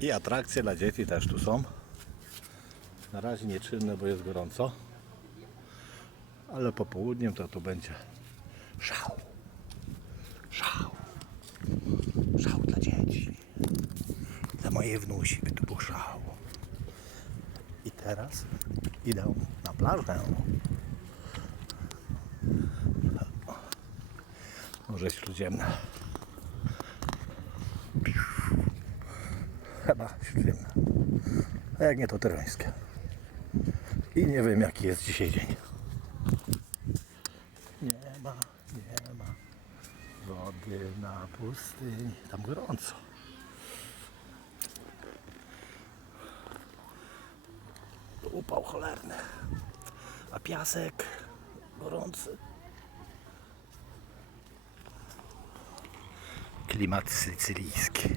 I atrakcje dla dzieci też tu są. Na razie nieczynne, bo jest gorąco. Ale popołudniem to tu będzie szał. Szał. Szał dla dzieci. Dla mojej wnusi by tu był szał. I teraz idę na plażę. Może śródziemna. Chyba śródziemna. A jak nie to tereńskie. I nie wiem jaki jest dzisiaj dzień. Nie ma, nie ma wody na pustyni. Tam gorąco. Upał cholerny. A piasek gorący. Klimat sycylijski.